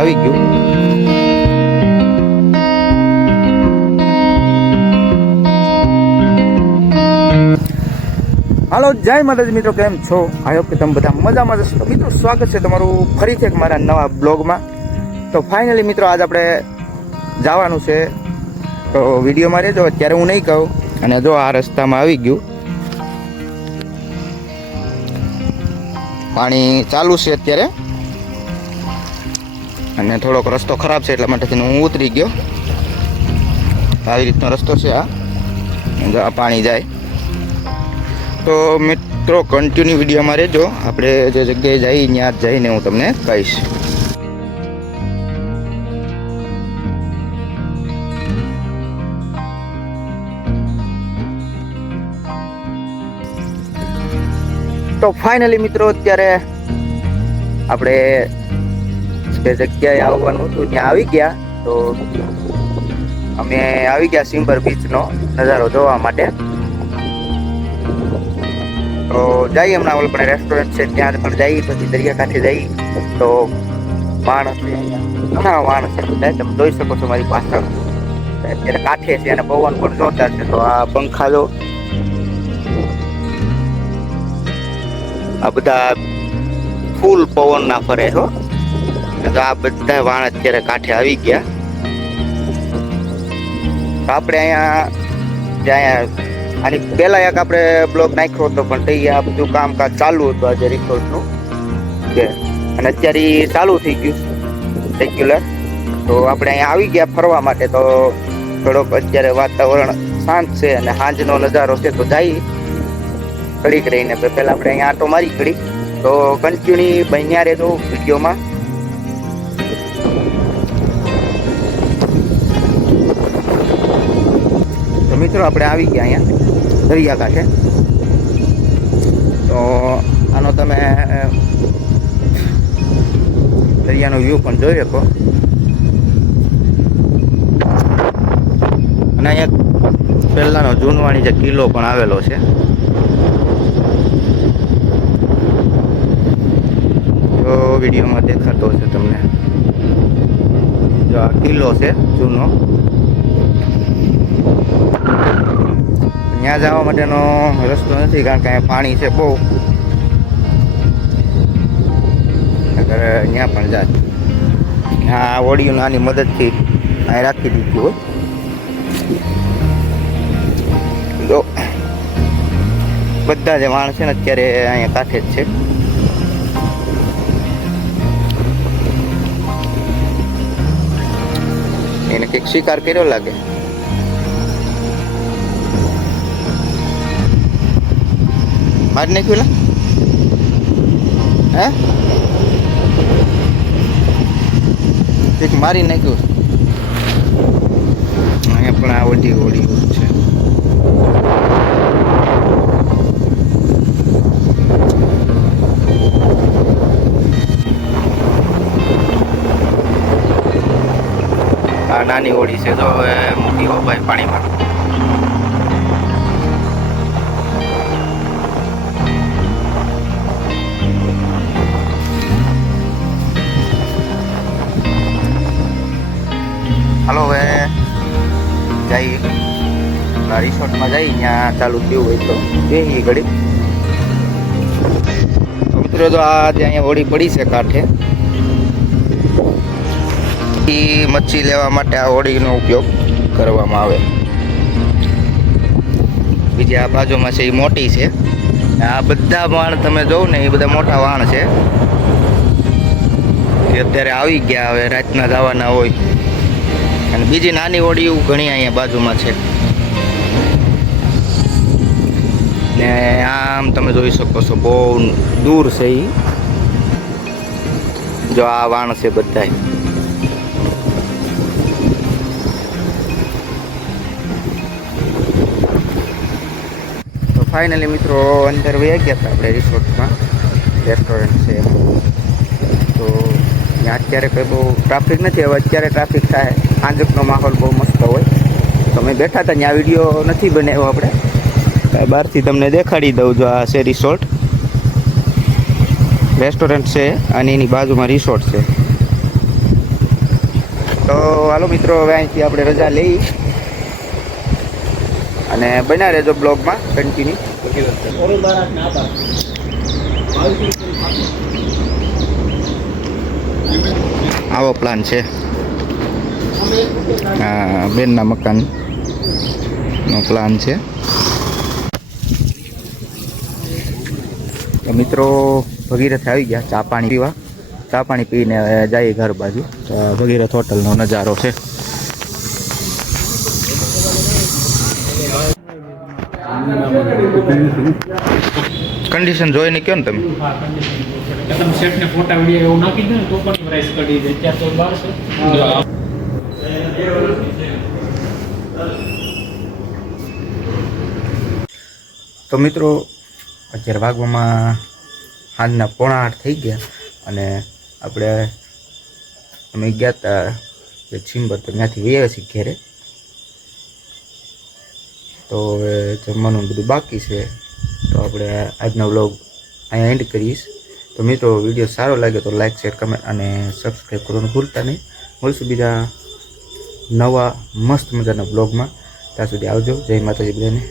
આવી ગયું. હાલો, જય માતાજી મિત્રો, કેમ છો? આઈ હોપ કે તમે બધા મજામાં જશો. મિત્રો, સ્વાગત છે તમારું ફરીથી એક મારા નવા બ્લોગમાં. તો ફાઇનલી મિત્રો, આજ આપણે જવાનું છે, તો વિડીયોમાં રહેજો. અત્યારે હું નહીં કહું. અને જો આ રસ્તામાં આવી ગયું, પાણી ચાલુ છે અત્યારે, અને થોડોક રસ્તો ખરાબ છે, એટલા માટે હું ઉતરી ગયો. આવી રીતનો રસ્તો છે આ પાણી જાય. તો મિત્રો, કન્ટિન્યુ વિડીયોમાં રહેજો. આપણે જે જગ્યાએ જઈએ ત્યાં જઈને હું તમને કહીશ. તો ફાઇનલી મિત્રો, અત્યારે આપણે જે જગ્યાએ આવવાનું હતું ત્યાં આવી ગયા. તો અમે આવી ગયા સિમ્બર બીચનો નજારો જોવા માટે. તો જઈએ હમણાં આપણે રેસ્ટોરન્ટ છે ત્યાં પણ જઈએ, પછી દરિયાકાંઠે જઈએ. તો માણસ છે, ઘણા માણસ છે બધા, તમે જોઈ શકો છો મારી પાછળ. અત્યારે કાંઠે છે અને પવન પણ જોરદાર છે. તો આ પંખા જો, આ બધા ફૂલ પવન ના ફરે છો. તો આ બધા વાણ અત્યારે કાંઠે આવી ગયા. તો આપણે અહીંયા આની પહેલા એક આપણે બ્લોગ નાખ્યો હતો, પણ તે આ બધું કામકાજ ચાલુ હતું આજે રિસોર્ટનું, અને અત્યારે ચાલુ થઈ ગયું રેગ્યુલર. તો આપણે અહીંયા આવી ગયા ફરવા માટે. તો થોડોક અત્યારે વાતાવરણ શાંત છે અને સાંજનો નજારો છે. તો જઈ ઘડીક રહીને પહેલા આપણે અહીંયા આટો મારી ઘડી. તો કન્ટિન્યુ બન્યા રહેજો વિડીયોમાં. તો મિત્રો, આપણે આવી ગયા અહીંયા દરિયાકાંઠે. તો આનો તમે દરિયાનો વ્યૂ પણ જોઈ શકો. અને અહીંયા પહેલાનો જૂનવાણી જે કિલ્લો પણ આવેલો છે. તો વિડીયોમાં દેખાતો હશે તમને. જો આ કિલ્લો છે જૂનો. ત્યાં જવા માટેનો રસ્તો નથી, કારણ કે અહીંયા પાણી છે બહુ. ત્યાં પણ જાય. આ ઓડિયો નાની મદદથી અહીં રાખી દીધી હોય. તો બધા જે માણસ છે ને અત્યારે અહીંયા કાંઠે જ છે. એને કંઈક શિકાર કર્યો લાગે. મારી નાખ્યું હે, એક મારી નાખ્યું. અહીંયા પણ આ ઓડી છે. આ નાની ઓડી છે. તો હવે મોટી ભાઈ પાણીમાં. હાલો, હવે જઈએ રિસોર્ટમાં જઈએ. ત્યાં ચાલુ થયું હોય તો બેસી ઘડી. મિત્રો, તો આ અહીંયા હોડી પડી છે કાંઠે. મચ્છી લેવા માટે આ હોડીનો ઉપયોગ કરવામાં આવે. બીજી આ બાજુમાં છે એ મોટી છે. આ બધા વાણ તમે જોવો ને, એ બધા મોટા વાણ છે. એ અત્યારે આવી ગયા, હવે રાતના જવાના હોય. અને બીજી નાની હોડીઓ ઘણી અહીંયા બાજુમાં છે. ને આમ તમે જોઈ શકો છો, બહુ દૂર છે એ. જો આ વાણ છે બધા. તો ફાઇનલી મિત્રો, અંદર વહી ગયા હતા આપણે રિસોર્ટમાં. રેસ્ટોરન્ટ છે. તો ત્યાં અત્યારે કંઈ બહુ ટ્રાફિક નથી. હવે અત્યારે ટ્રાફિક થાય. સાંજનો માહોલ બહુ મસ્ત હોય. તો અમે બેઠા હતા ત્યાં. વિડીયો નથી બનાવ્યો આપણે, બહારથી તમને દેખાડી દઉં. જો આ છે રિસોર્ટ, રેસ્ટોરન્ટ છે, અને એની બાજુમાં રિસોર્ટ છે. તો હાલો મિત્રો, હવે અહીંથી આપણે રજા લઈ અને બન્યા રહેજો બ્લોગમાં કન્ટિન્યુ. આવો પ્લાન છે બેનના મકાનનો પ્લાન છે. તો મિત્રો ભગીરથ આવી ગયા ચા પાણી પીવા. ચા પાણી પીને જઈએ ઘર બાજુ. ભગીરથ હોટલનો નજારો છે. કન્ડિશન જોઈને કહો ને તમે. તમે સેટને ફોટા વિડીયો એવું નાખી દો ને તો પણ પ્રાઇસ કાઢી દે. ત્યાં તો 1200. તો મિત્રો અત્યારે વાગવામાં સાંજના 7:45 થઈ ગયા અને અમે ગયા હતા છીંબર, તો ત્યાંથી વયા છીએ ઘેરે. તો હવે જમવાનું બધું બાકી છે. તો આપણે આજનો વ્લોગ અહીંયા એન્ડ કરીશ. તો મિત્રો વિડીયો સારો લાગે તો લાઈક, શેર, કમેન્ટ અને સબસ્ક્રાઈબ કરવાનું ભૂલતા નહીં. મળશું બીજા નવા મસ્ત મજાના બ્લોગમાં. ત્યાં સુધી આવજો. જય માતાજી બધાને.